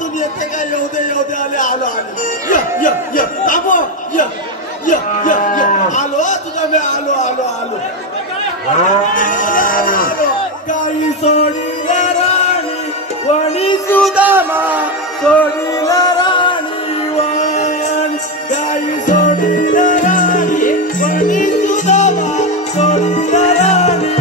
गावातून येते का येऊ दे आले आलो आलो थांबो आलो तुझ्या मी आलो गाई सोडीला राणी वणी सुदामा सोडीला राणी वण गाई सोडीला राणी वणी सुदामा सोडीला राणी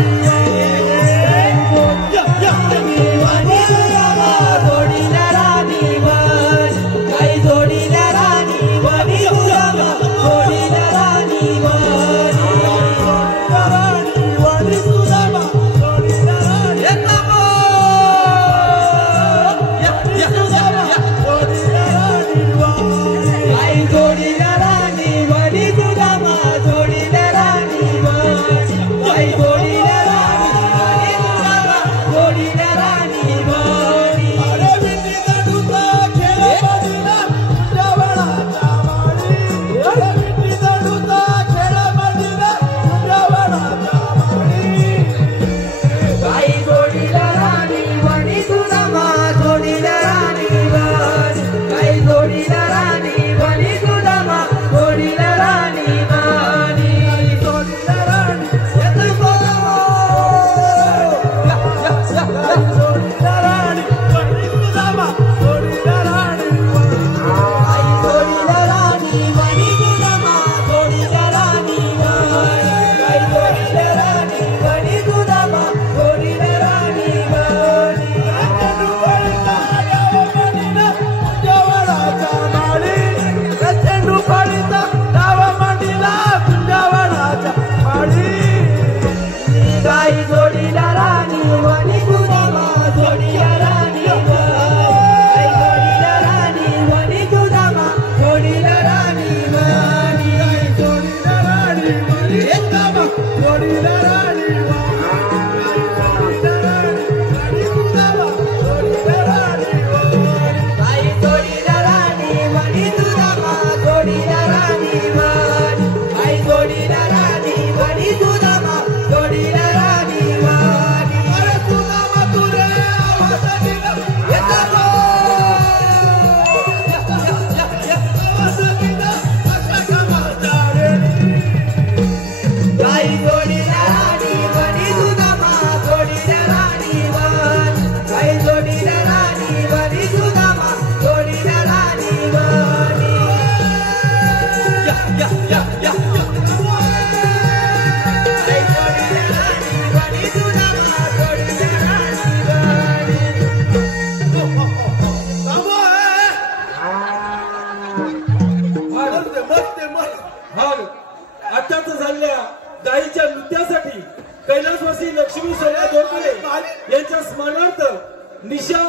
निशा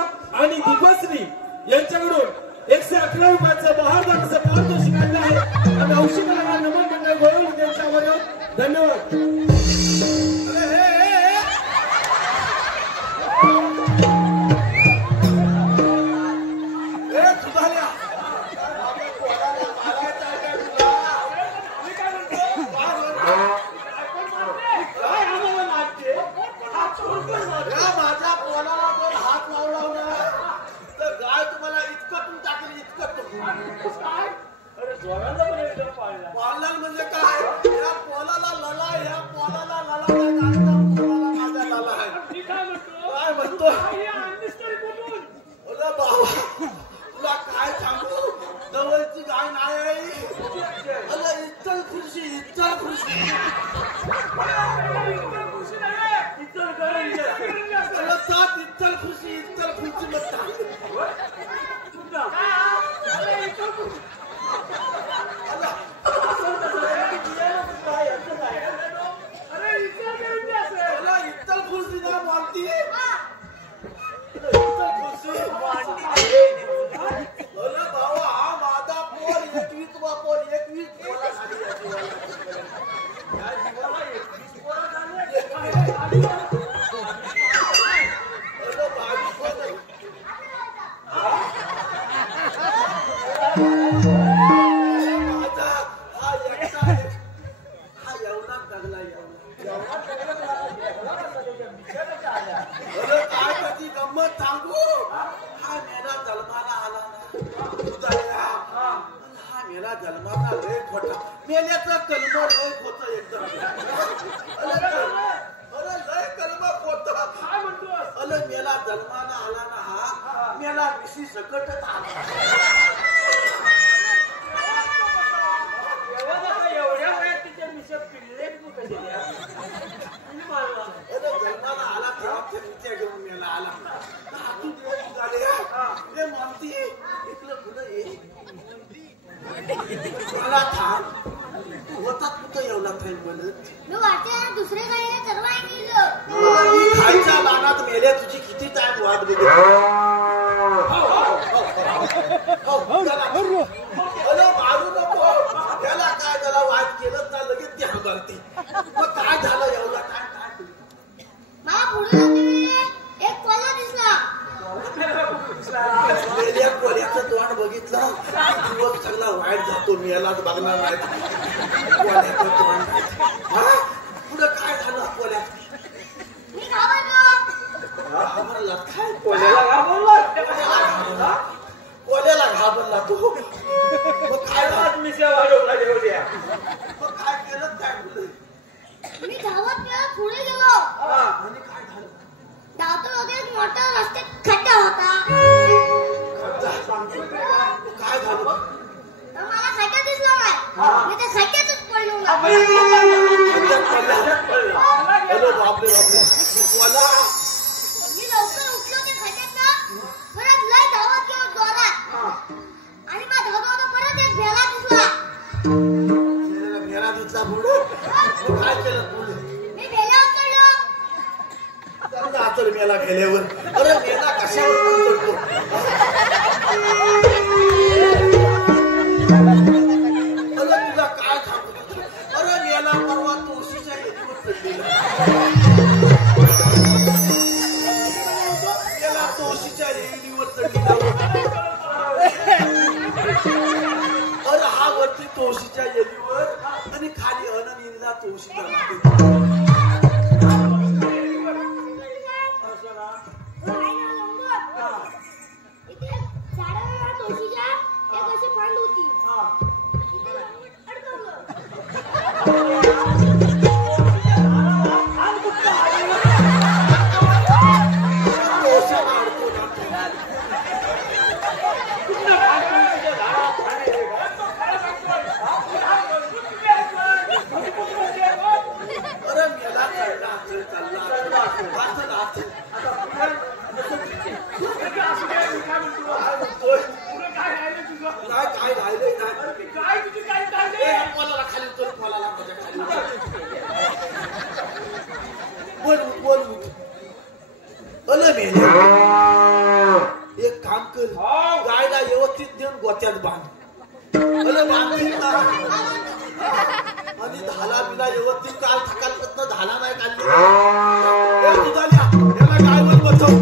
आणि दीपश्री यांच्याकडून 111 रुपयाचं बहारदाराचं पारितोषिक आणलं आहे आणि औषधाला नमन मंडळ गोळवली त्यांच्यावर धन्यवाद. म्हणजे काय या पोलाला लला या पोलाला लला काय म्हणतो बाबा तुला काय सांगू जवळची गाय नाही इच्छल खुर्शी इच्छल खुर्शी इच्छल खुर्शी कलमर लय होतं एकदम. अरे लय कलमर होतं. काय म्हणतोस? अरे मेला जन्माला आला ना हा मेला विशी सकटच आला. एवढ्या वयात तिच्या मिशप पिल्ले तू कधी जन्माला आला तेव्हा फिरत्या घेऊन मेला आला. हातून दिवस झाले हे म्हणती इथलं पुढं ये मला थांब तू होतात कुठं एवढा टाइम म्हणत मी वाटते दुसरे काही करवाय गेलो. मी खायच्या लानात मेल्या तुझी किती टाइम वाट बघ. अरे मारू नको त्याला काय त्याला वाद केलं ना लगेच ती हंबरते. मग काय झालं एवढा टाइम काय मला पुढे जाते एक कोल्हा दिसला. मेल्या कोल्याचं तोंड बघितलं दिवस सगळा वाईट जातो मेलाच बघणार नाही. कोल्याचं तोंड पुढं काय झालं कोल्यात मी घाबरलो. घाबरला काय कोल्याला घाबरला. कोल्याला घाबरला तू मग काय झालं? मिशा वाढवला एवढ्या. मग काय केलं काय बोललं मी धावत पुढे गेलो. आणि काय झालं धावतो एक मोठा रस्त्यात खड्डा होता. काय झालं तर मला खड्डा दिसला नाही. मी त्या खड्ड्यातच पडलो ना. अरे बापरे बापरे कोला मी लवकर उठलो त्या खड्ड्यात परत लय धावत गेलो जोरात. आणि मग धावतो परत एक भेला दिसला. मेला दिसला पुढे काय केलं पुढे मी भेल्यावर चढलो. चांगला आचल मेला गेल्यावर. अरे मेला कशावर चढतो अरे तुला काय सांगतो अरे मेला परवा तुळशीच्या येतीवर चढलेला. मेला तुळशीच्या येईवर चढलेला. अरे हा वरती तुळशीच्या येलीवर आणि खाली अननीला तुळशीच्या इथे झाडावर तुळशीच्या एक अशी फांद होती. इथे अडकवलं. अरे मेला चढला चालला काय राहिलंय नाही मला खाली उतर मला माझ्या खाली बोल अरे मेल्या एक काम कर गायला व्यवस्थित देऊन गोत्यात बांध. अरे बांधतील ना आणि धाला बिला व्यवस्थित काल थकाल धाला नाही काढली दुधाल्या याला गायवर बसव.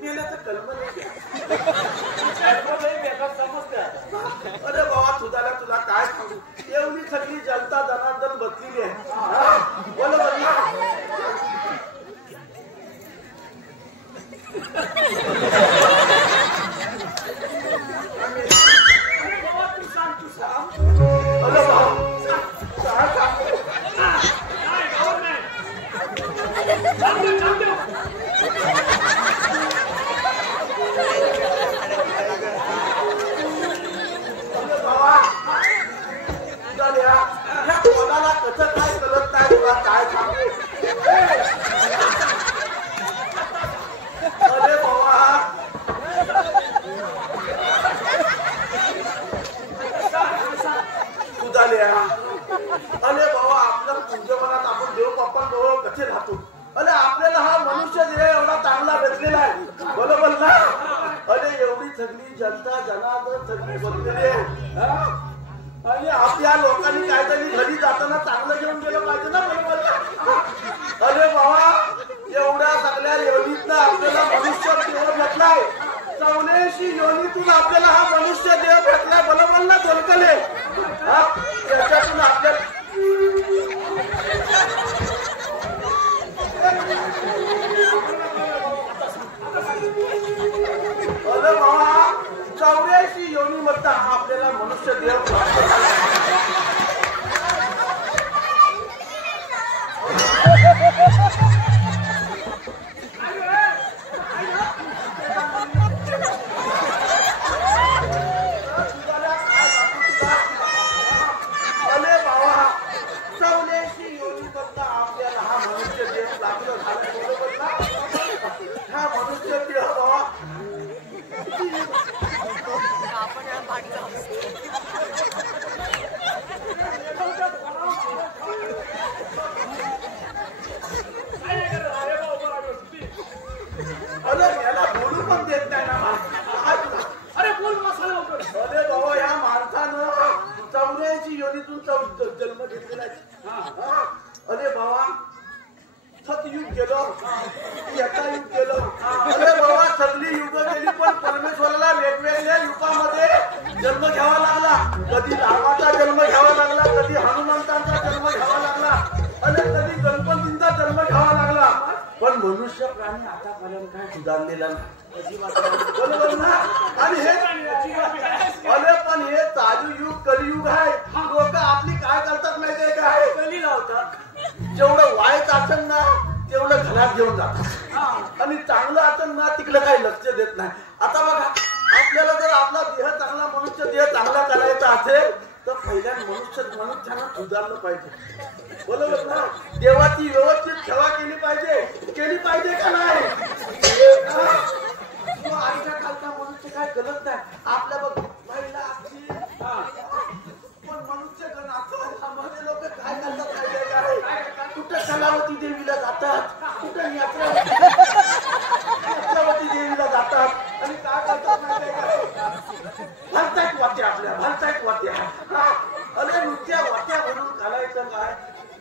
मेला तर कल्पना तुझाल्या ह्या कोणाला कसं काय कळत नाही तुला काय सांगू अरे बाबा तुझाल्या अरे बाबा आपल्या तुझ्या मनात आपण देव बाप्पांजवळ कसे राहतो अरे आपल्याला हा मनुष्य जे एवढा चांगला भेटलेला आहे बरोबर ना अरे एवढी सगळी जनता जनार्दन सगळी बसलेली आहे आणि आपल्या लोकांनी काहीतरी घरी जाताना चांगलं घेऊन गेलं पाहिजे ना बरोबर ना अरे बाबा एवढ्या सगळ्या योनीतनं आपल्याला मनुष्य देव भेटलाय 84 योनीतून आपल्याला हा मनुष्य देव भेटलाय बरोबर ना दोलकले त्याच्यातून आपल्या अरे बाबा 84 योनी मधला हा आपल्याला मनुष्य देव जन्म घेतलेला अरे बाबा सतयुग गेलो युग गेलो अरे बाबा सगळी युग गेली पण परमेश्वराला वेगवेगळ्या युगामध्ये जन्म घ्यावा लागला कधी रामाचा जन्म घ्यावा लागला कधी हनुमंतांचा जन्म घ्यावा लागला आणि कधी गणपतींचा जन्म घ्यावा लागला पण मनुष्य प्राणी आतापर्यंत काय सुधारलेला नाही बरोबर ना आणि हे अरे पण हे चालू युग कलियुग आहे लोक आपली काय करतात माहितीये काय कली लावतात जेवढं वाईट असेल ना तेवढं घरात घेऊन जातात आणि चांगलं असेल ना तिकडे काही लक्ष देत नाही आता बघा आपल्याला जर आपला देह चांगला मनुष्य देह चांगला करायचा असेल तर पहिल्या मनुष्यानं सुधारलं पाहिजे बरोबर ना देवाची व्यवस्थित सेवा केली पाहिजे का नाही आजच्या कालचा मनुष्य काय करत नाही आपल्या बघ महिला पण मनुष्य मध्ये लोक काय करतात माहितीये काय कुठं कलावती देवीला जातात कुठं यात्रावती देवीला जातात आणि काय करतात माहितीये काय भरतायत वाट्या अरे नुसत्या वाट्या म्हणून घालायचं काय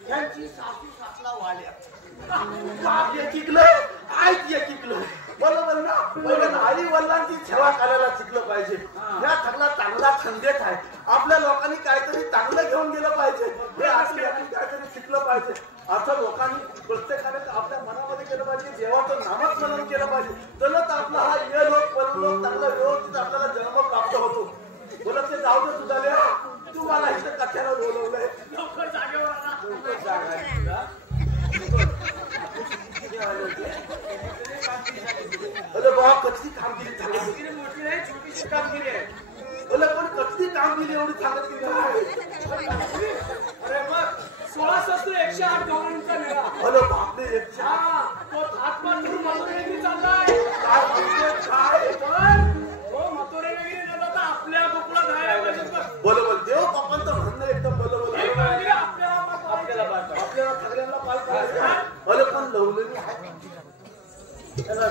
त्यांची सासू सासला वाल्या बाप एकीकलं आईच एकीकलं बरोबर ना आई वडिलांची सेवा करायला शिकलं पाहिजे या सगळा चांगला संदेश आहे आपल्या लोकांनी काहीतरी चांगलं घेऊन गेलं पाहिजे हे असं काहीतरी शिकलं पाहिजे असं लोकांनी प्रत्येकाने आपल्या मनामध्ये केलं पाहिजे देवाचं नामस्मरण केलं पाहिजे तरच आपला हा ये लोक परलोक चांगला व्यवस्थित आपल्याला जन्म प्राप्त होतो बोलत ते जाऊ दे तुझ्या तू मला इथे कथ्याला बोलवलंय लवकर जागेवर अरे बाबा कसली कामगिरी झाली मोठी नाही छोटीशी कामगिरी आहे बोला पण कसली कामगिरी एवढी सांगत की अरे मग 16 शस्त्र 108 गवळींचा मेळा अरे बापरे 108 तो हातपात करून मथुरेगिरी चाललाय काय तो मथुरेगिरी गेला तर आपल्या गोकुळात राहायला पाहिजे बरोबर देव बापांचं म्हणणं एकदम बरोबर आपल्याला सगळ्यांना पाल करायचं अरे पण लवलेली त्याला